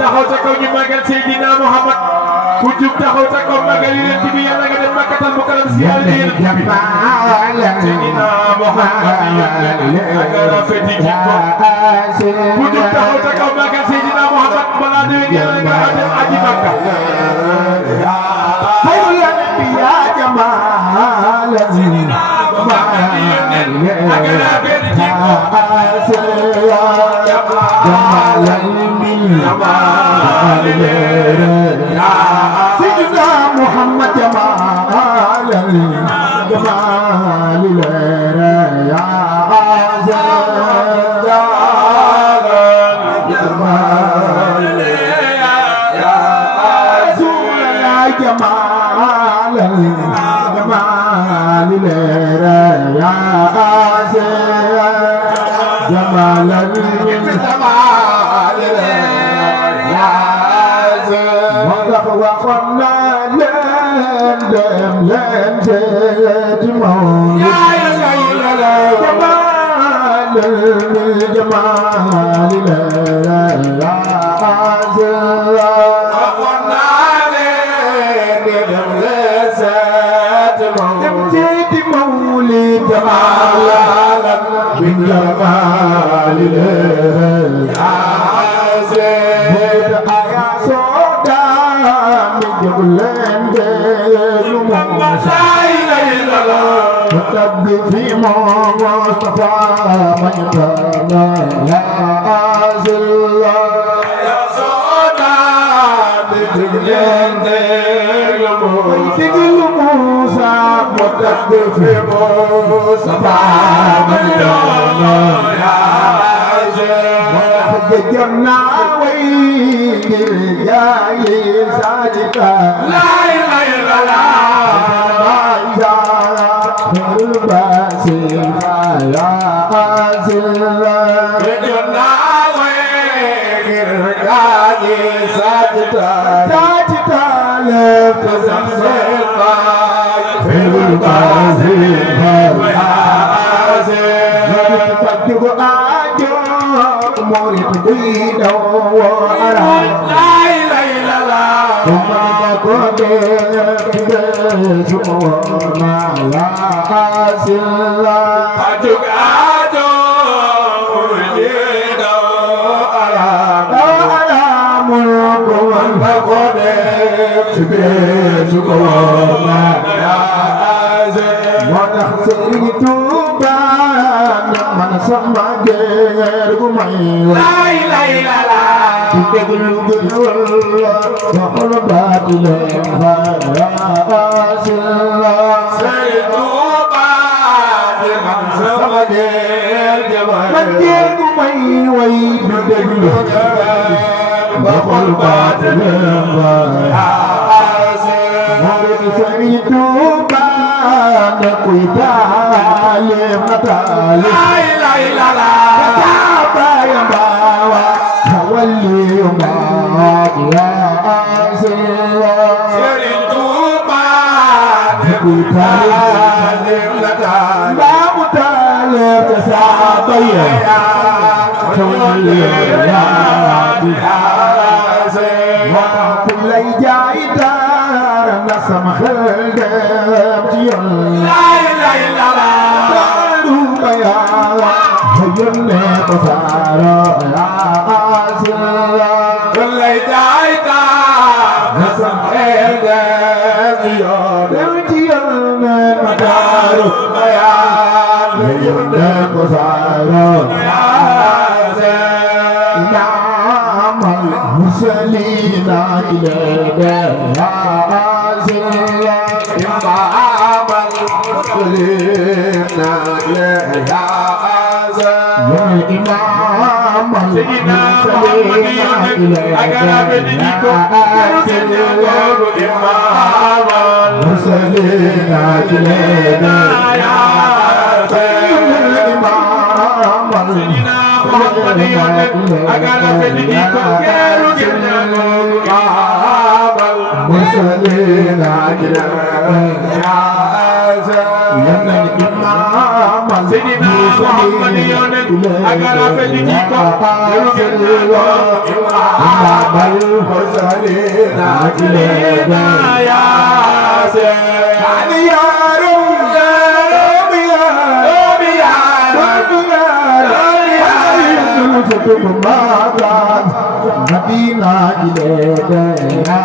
taxaw ca kaw ñu magal Seydina Muhammad ku jub taxaw ca kaw magal Yonent bi yàlla nga dem Makkatal Mukarram si yàlla Seydina Muhammad aga rafeti ci ko ku jub taxaw ca kaw magal Seydina Muhammad balaa déwén yàlla nga dem aji Makka ya jamal Seydina Muhammad aga rafeti ci ko Sayyidina Muhammad Jamal Jamal ya في مصطفى من كان يعزل يا صودا بتجلد ويسجل موسى متقد في مصطفى من كان يعزل حججنا ويجري جاي صادقا لا اله الا الله Seydina Muhammad yonen agara feti jiko yolu gena imamal mursalin akilena ya se ani ya rum ya Madina ilede ya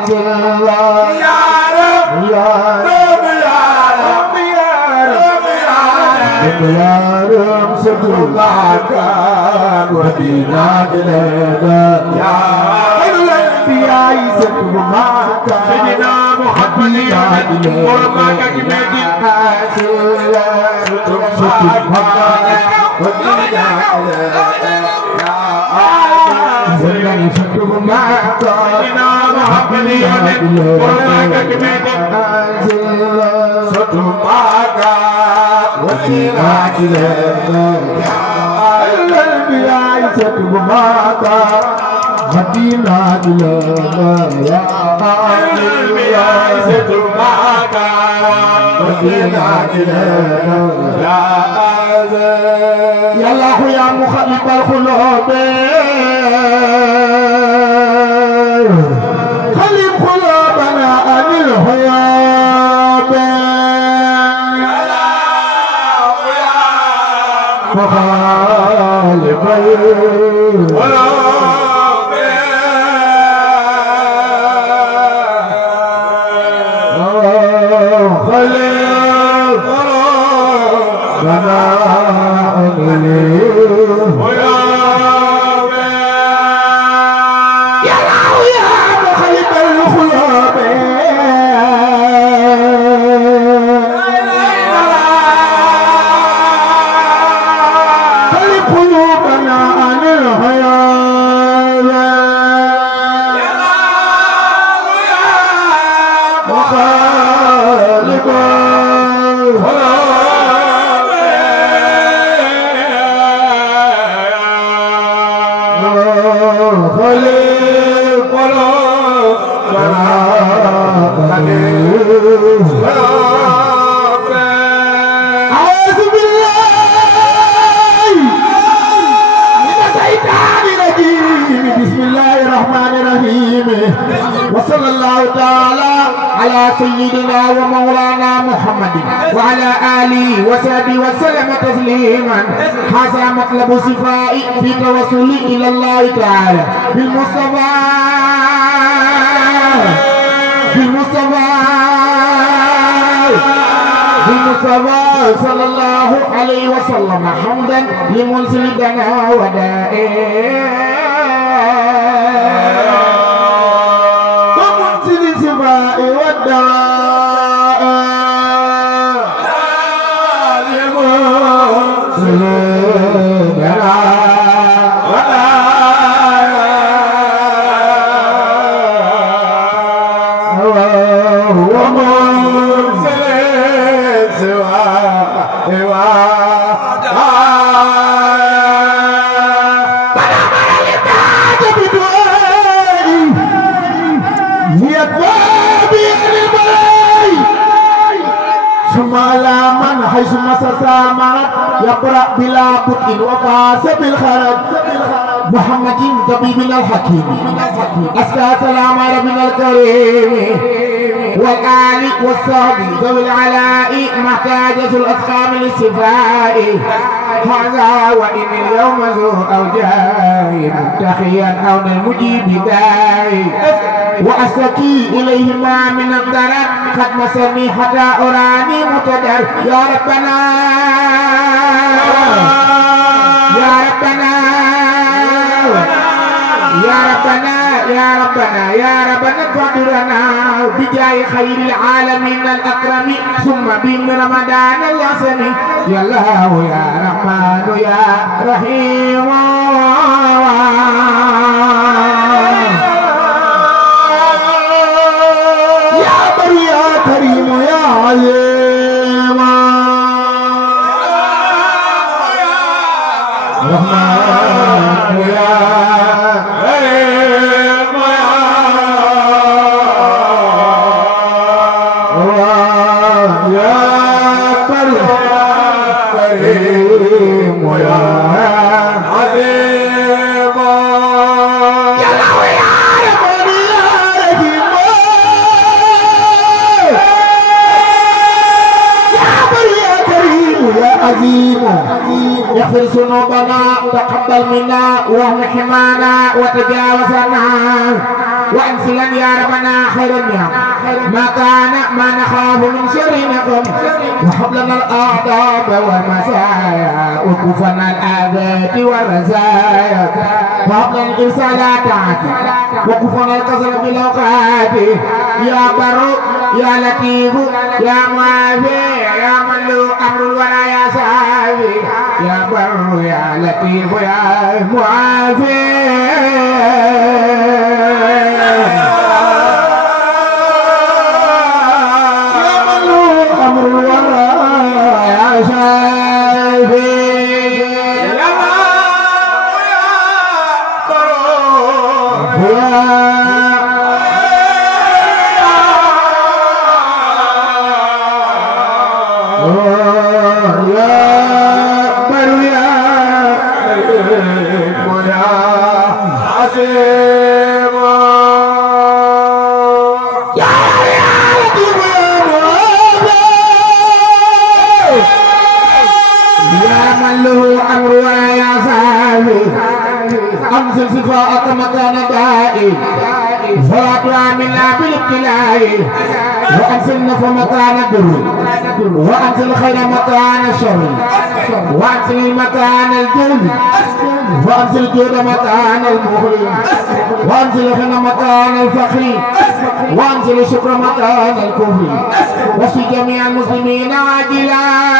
Allah ya Rum ya Rum ya Rum sedulaka Madina ilede ya Allah biai sedulaka Sayyidina Muhammad ya Muhammad ki Medina sedulaka Madina ilede Sayyidina Muhammad yonen Muhammad ki Medina sedulaka Madina ilede biai sedulaka Madina ilede ya biai sedulaka Madina ilede ya Allah ya mukhalifal qulub khalif qulubana anil huyab ya Allah ya mukhalifal qulub وصلى الله تعالى على سيدنا ومولانا محمد وعلى آله وصحبه وسلم تسليما. هذا مطلب صفاء في توسل إلى الله تعالى بالمصطفى صلى الله عليه وسلم حمدا لمنزل لنا ودائه يقرأ بلا بطء وفاز بالخرج محمد طبيبنا الحكيم أسكى سلام ربنا الكريم والآل والصحب ذوي العلاء محتاجة الأسقام للشفاء هذا وإن اليوم ذو أوجاع متخيا أو المجيب داعي وأشتكي إليه ما من الضرر قد مسني حتى أراني متدر يا ربنا يا ربنا يا ربنا يا ربنا يا ربنا قدرنا بجاه خير العالمين الأكرم ثم بين رمضان الياسمي يا الله يا رحمن يا رحيم يا بر يا كريم يا عليم رحمن يا رحيم يا عظيم اغفر ذنوبنا تقبل منا واهل حمانا وتجاوز عنا وانزلا يا ربنا خير النعم ما كان ما نخاف من شر نقم وهب لنا الاعداء والمزايا وكفنا الآفات والرزايا وهب لنا الارسالات وكفنا الكسل في الاوقات يا بر يا لطيف يا معافي يا من له امر ولا يا سافي يا بر يا لطيف يا معافي يا من له امر ولا يا سافي يا بر يا أنزل صفاءك مكان دائي فلا تعاملنا بالابتلاء وأنزل نفع مكان الضر وأنزل خير مكان الشر وأنزل مكان الجل وأنزل جود مكان البخل وأنزل غنى مكان الفخر وأنزل شكر مكان الكفر وفي جميع المسلمين عاجلا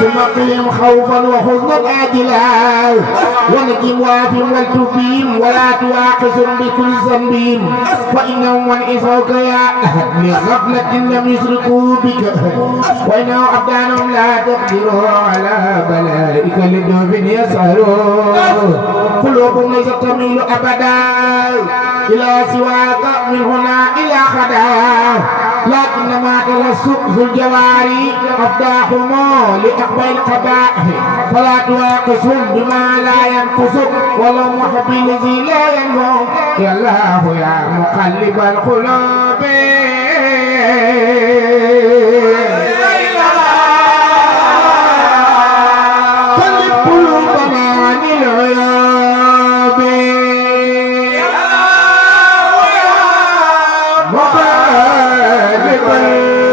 ثم قهم خوفا وحزنا عاجلا ونجم وافهم والتفهم ولا تواقصهم بكل ذنب فإنهم من إسرك يا أحد لغفلة لم يشركوا بك وإنهم أبدانهم لا تقدروا على بلائك لدوف يسهرون قلوبهم ليست تميل أبدا إلى سواك من هنا إلى خدا لكنما تلسق ذو الجواري أفداهم لأقبل القبائح فلا تواقصهم بما لا ينقصك ولو محب الذي لا ينفع يا الله يا مقلب القلوب قلب قلوبنا عن العياب يا الله يا مقلب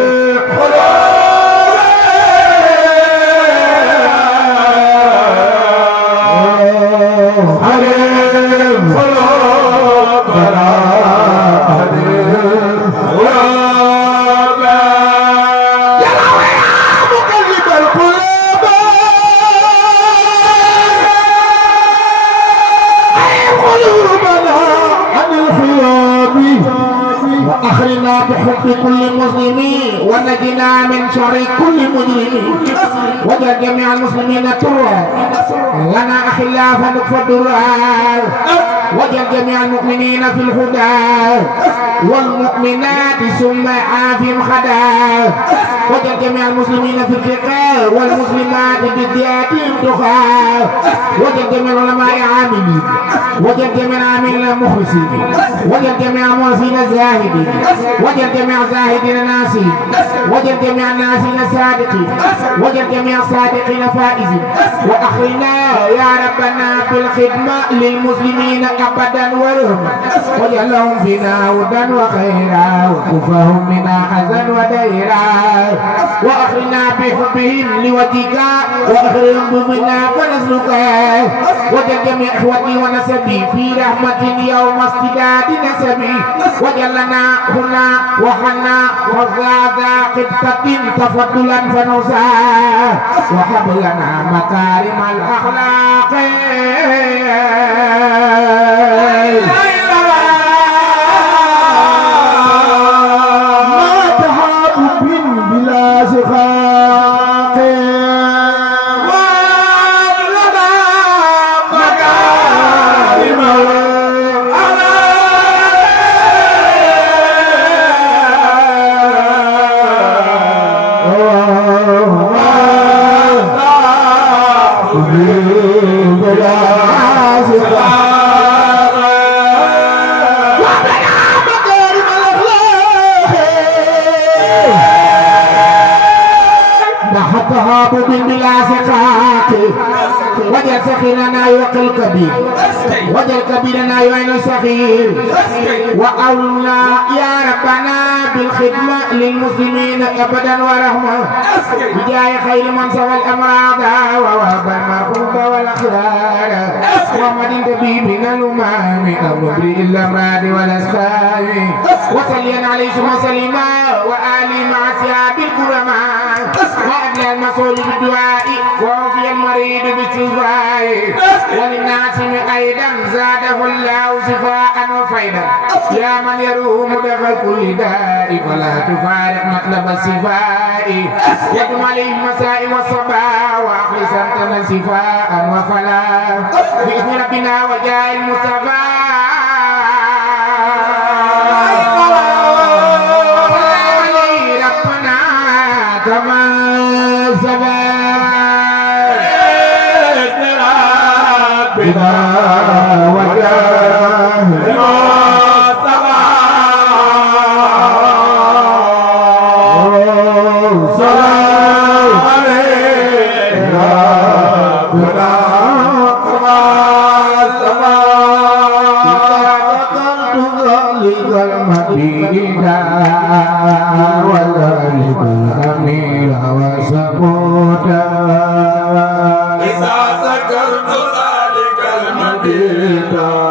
وأخرنا بحب كل مسلم ونجنا من شر كل مجرم وجعل جميع المسلمين ترا لنا أخلا فنكفى الدرار وجعل جميع المؤمنين في الهدى والمؤمنات ثم عافهم خدا وجعل جميع المسلمين في الفقه والمسلمات بدياتهم تخاف وجعل جميع العلماء عاملين وجعل جميع عاملين مخلصين وجعل جميع المحسنين زاهدين وجعل جميع زاهدين ناسين وجعل جميع الناسين صادقين وجعل جميع الصادقين فائزين وأخرنا يا ربنا بالخدمة للمسلمين أبدا ورحمة وجعل لهم فينا هدى وخيرا وكفهم منا حزن وديرا وأخرنا بحبهم لوجهك وأخرهم بمنا ونسلك وجعل جميع إخوتي ونسبي في رحمة يوم استداد نسبي وجعل لنا هنا وحنا وزاد قبة تفضلا فنوسا وهب لنا مكارم الأخلاق ما تهاب بلا سخاق وهب لنا مكارم تهاب بلا سقاط وجل سخيرنا يوقي الكبير وجل كبيرنا يعين الصغير وأولنا يا ربنا بالخدمة للمسلمين أبدا ورحمة بجاه خير من سوى الأمراض ووهب المرحوم والأخيار محمد طبيبنا الأمام المبرئ الأمراض والأسقام وصليا عليه وسلم وآله مع أصحاب الكرماء وأبلى المسؤول بالدعاء ووفي المريض بالشفاء وللناس أيضا زاده الله شفاء وفيدا يا من يروم دفع كل داء فلا تفارق مطلب الشفاء يدم عليه المساء والصباح وأخلص أنت شفاء وفلا بإذن ربنا وجاء المصطفى كما سبق بنا وجاه المصطفى سلام عليك ربنا كما سبق ذكرت ذلك المدينة وذلك الأمير وسقوطا إذا ذكرت ذلك المدينة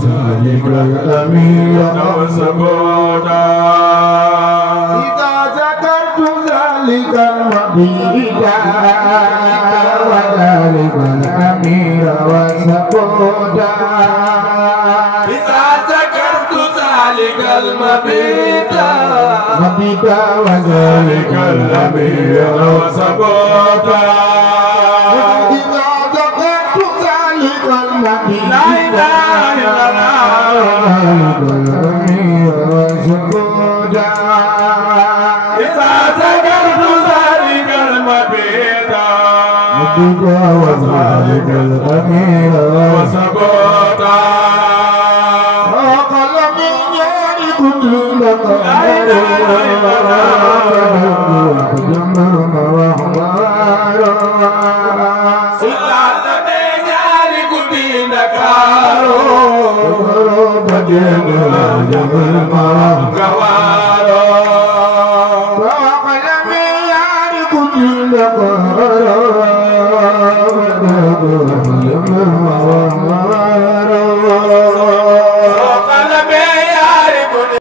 ذلك الأمير وسقوطا إذا ذكرت ذلك المدينة وذلك الأمير وسقوطا إذا ذكرت ذلك المبيت وذلك الأمير وسقوطا إذا ذكرت ذلك المبيت لا إله إلا الله الأمير وسقوطا إذا ذكرت ذلك المبيت وذلك الأمير وسقوطا لا إله إلا الله سلطان بنيار قدين كارو بدين كوارو وقلم يار قدين كارو